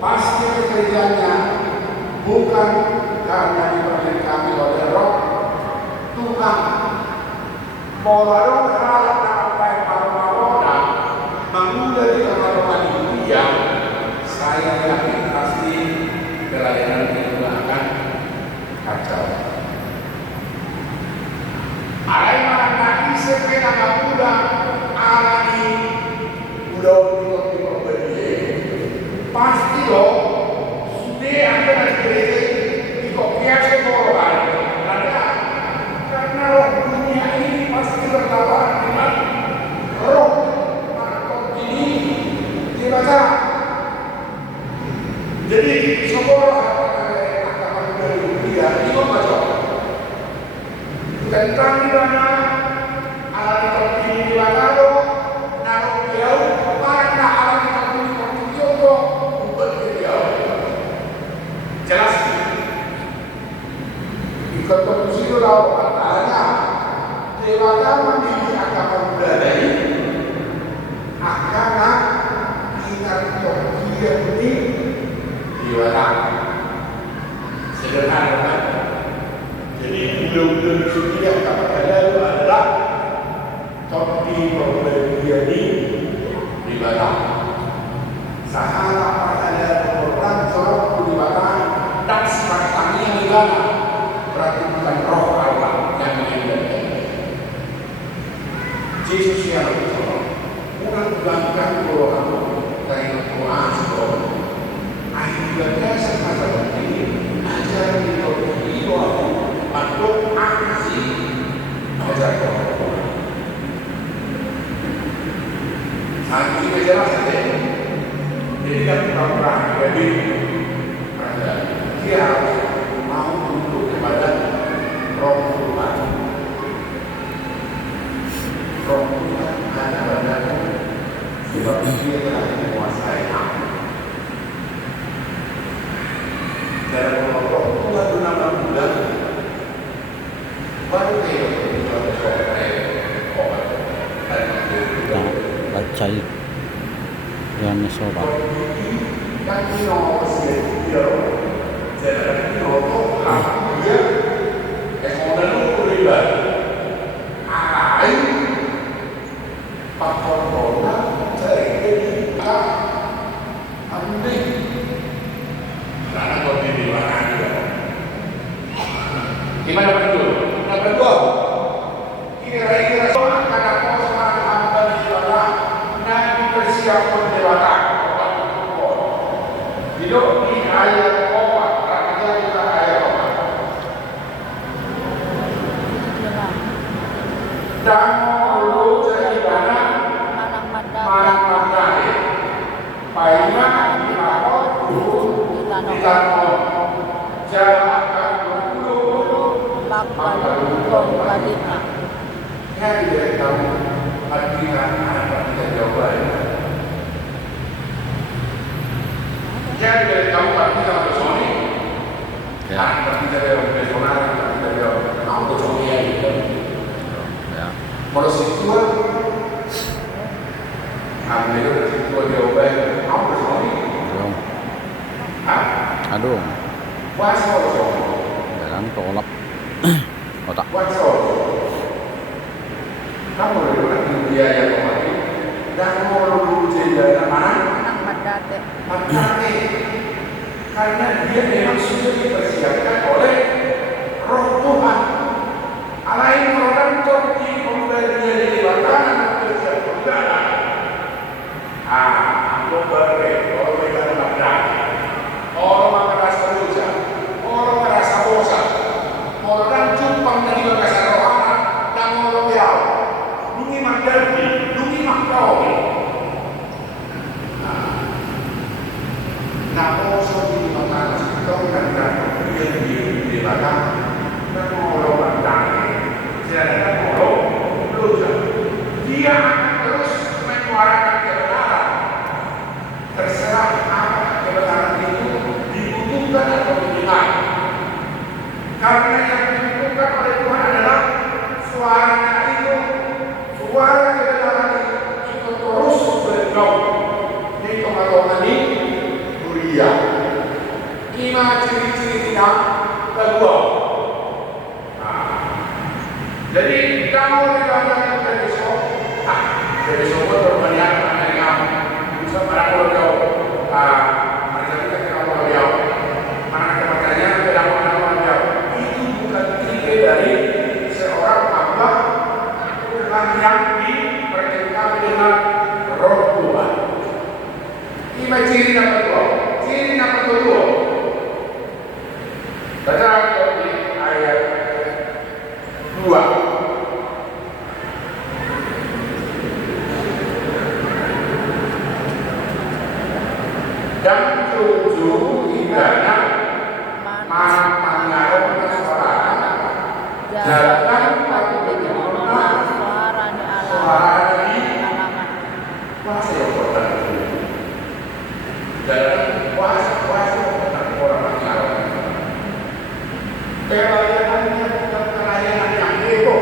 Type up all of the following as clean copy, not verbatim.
pasti pekerjaannya bukan karena diberkati oleh Roh Tuhan. Molarong halak na apa yang marona mengudah di kamar dia, saya yakin pasti pelayanan itu akan kacau. Alai mana sepeda muda alami udah untuk pasti loh sudah ada nanti dikopiasi korban karena roh dunia ini pasti bertawaran dengan roh atau ini dibaca. Jadi semua agama dari dunia ini macam tentang di mana alat terpilih di mana naruh jauh karena alat terpilih jauh bukan jauh jelas ikut komisi lalu katanya dewata mendidik agama Buddha dari akan ingat dia ini dewata sederhana kan. Jadi beliau-beliau suci yang kata itu adalah topi pemberiani ibadah. Sahara pada orang sorok ibadah dan sebatang yang ibadah berarti bukan roh Allah yang mengendalikan. Yesus yang bertolong, bukan mengganggukan orang dari Tuhan sebelum. Akhirnya semasa ini ajaran itu untuk aksi ajar Tuhan. Saat ini jelas saja. Jadi kan orang jadi dia harus mau tunduk kepada Roh Tuhan. Roh Tuhan ada pada sebab dia telah menguasai aku. Dan Roh Tuhan bernama bulan baca yang sobat gimana betul? Yang kedua, kira-kira karena kosong hamba di sana dan dipersiapkan dewata. Hidup di ayat 4, artinya kita ayat 4. Dan lalu jadi mana manang-manang paina di lapor di tanah jalan Balita. Saya tidak tahu artikan apa kita jawab. Saya tidak tahu artikan apa Sony. Apa kita jawab personal, apa kita jawab apa Sony itu. Kalau situan, ambil situan jawab apa Sony. Aduh. Puasa Sony. Dalam tolak. Otak. Kamu dari dia yang kemarin dan mau dulu jadi mana? Madate. Karena dia memang sudah dipersiapkan oleh Roh Tuhan. Alain orang Turki memberi dia di makanan persiapan negara. Aku beri orang mereka Madate, orang merasa lucu, orang merasa bosan. Orang Jepang dari bahasa rohana dan orang Yao, dungi Magdalene, dungi Makau. Nah, kalau di mana kita kan dia di belakang, dan orang Magdalene, sedangkan orang lucu, dia akan terus menyuarakan kebenaran. Terserah apa kebenaran itu dibutuhkan atau tidak. Karena yang ditentukan oleh Tuhan adalah suaranya itu, suara kebenaran itu terus bergaung di tengah-tengah ini dunia. ciri-ciri yang kedua. Nah, jadi kamu tidak hanya dari besok, dari besok berbanyak dari kamu. Bisa pada kalau jauh, mereka kita tidak mau jauh. Mana kemakanya tidak mau jauh. Itu bukan ciri dari seorang hamba Tuhan yang diperlengkapi dengan Roh Tuhan. Ini ciri yang kedua. Ciri yang kedua. Baca di ayat 2. Dan tujuh indahnya mangaruh suara. Jalan pagi dengan suara di alaman. Kuasa yang berkata jalan kuasa orang mengaruh. Pelayanannya bukan pelayanan yang ego.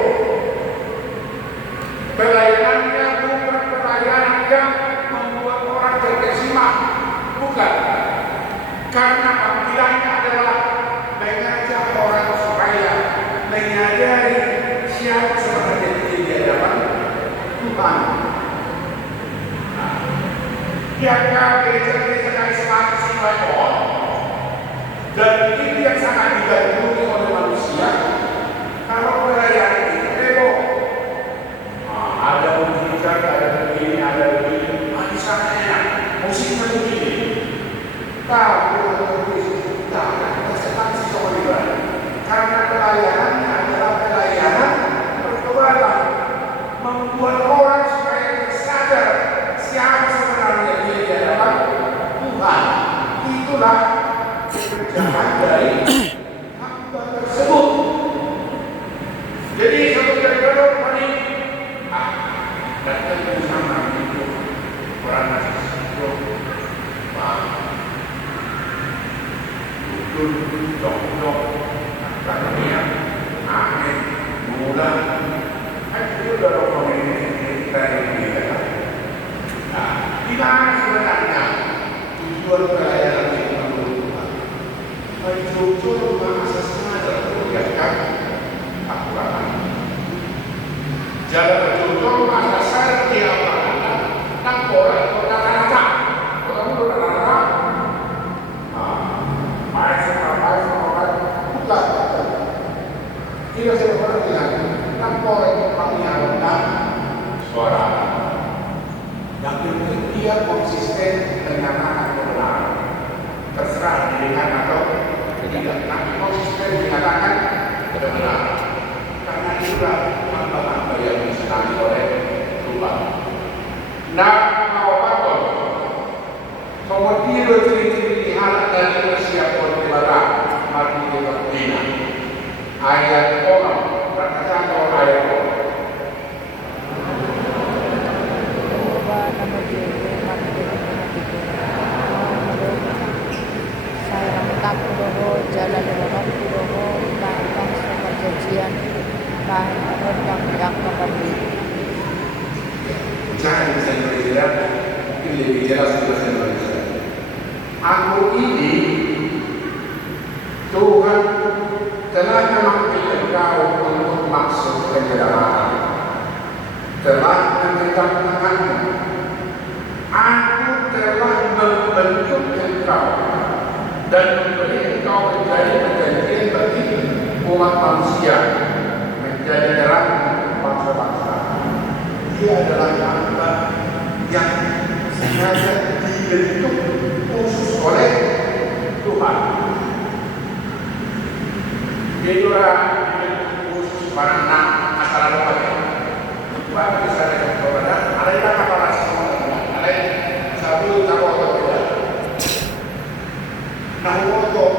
Pelayanannya bukan pelayanan yang membuat orang terkesima. Bukan. Karena panggilannya adalah mengajak orang supaya menyadari siapa sebenarnya di hadapan Tuhan. Tiada gereja-gereja karismatik Simbaon dan ini yang sangat digandrungi oleh manusia. Kalau pelayanan itu ego, ada pendidikan, ada begini, ada begini, di sana enak, musiknya begini. Tahu kita sepansi sama ibadah. Karena pelayanannya adalah pelayanan pertobatan, membuat orang supaya sadar siapa sebenarnya dia di hadapan Tuhan. Itulah pekerjaan dari hamba tersebut. Jadi satu dari kedua ini, dan tentu sama itu orang masih hidup, dok, katanya, aneh, mula, itu dalam komunikasi kita ini. Nah, di mana sebenarnya tujuan pelayanan itu menurut Tuhan? Menjujur masa sengaja mengerjakan aturan. Jalan berjujur masa setiap orang dan orang rata-rata. Orang rata-rata. Baik orang bukan. Tidak semua bilang dan orang panggilan dan suara. Yang penting dia konsisten menyatakan kebenaran. Terserah dirikan atau tidak, tapi konsisten menyatakan kebenaran. Karena itulah hamba-hamba yang disenangi oleh Tuhan. Nah, kawan-kawan, kemudian ciri-ciri diharap dari persiapan ibadah mati berbina. Ayat orang berkata ayat orang. Saya minta kudoho jalan dalam kudoho tentang perjanjian bahan yang kembali. Jangan bisa berjelas, mungkin lebih jelas bahasa Indonesia. Aku ini Tuhan telah memanggil engkau untuk maksud penyederhanaan, telah membentang tanganmu. Aku telah membentuk engkau dan memberi engkau menjadi perjanjian bagi umat manusia, menjadi terang bangsa-bangsa. Dia adalah hamba yang sengaja dibentuk khusus oleh Tuhan. Dia juga dibentuk khusus para anak asal Tuhan. Tuhan bisa kepada ada yang kepala semua, ada yang satu tahu berbeda. Nah, untuk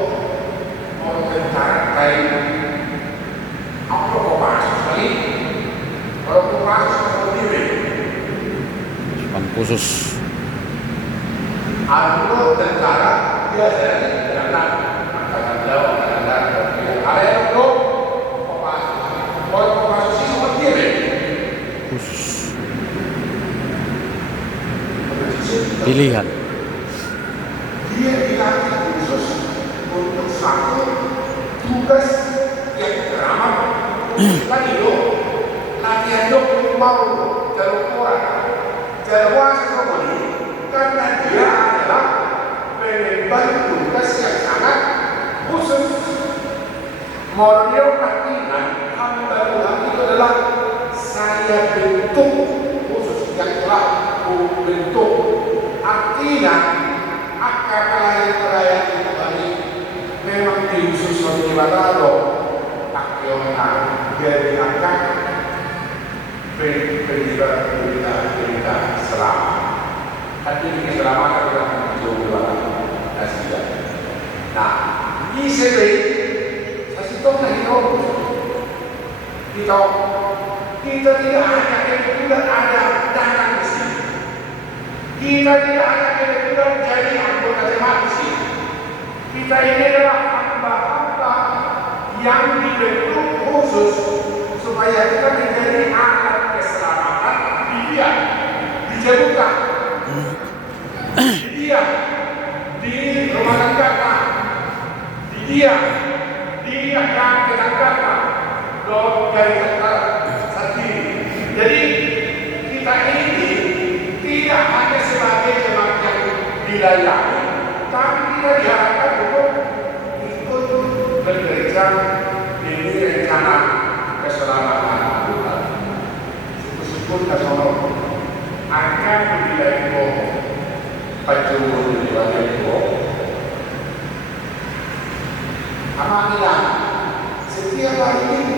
mau tentara kain, apa kau masuk sekali? Kalau kau masuk khusus. Aku tentara biasanya karena angkatan laut, angkatan darat, ada yang belum masuk sih seperti ini. Khusus. Pilihan. Dia dilatih khusus untuk satu tugas yang teramat lagi lo latihan lo mau jalur sekolah ini karena dia adalah pengemban tugas yang sangat khusus. Model artinya hamba Tuhan itu adalah saya bentuk khusus yang telah bentuk. Artinya akar kelahiran Tuhan ini memang diusus oleh Batalo Pakyonan dari akar berita selamat. Artinya keselamatan kita mencoba nasihat. Nah, ini sering kita tidak hanya kebetulan ada datang ke sini. Kita tidak hanya kebetulan jadi anggota jemaat di sini. Kita ini adalah hamba-hamba yang dibentuk khusus supaya kita menjadi alat keselamatan di dia, di Jerusalem, di dia, di rumah tangga, di dia, di akan kita dari kata sendiri. Jadi kita ini tidak hanya sebagai jemaat yang dilayani, tapi kita diharapkan untuk ikut bekerja di rencana keselamatan Tuhan. Syukur nasional akan dilayani pajul dilayani amanilah setiap hari ini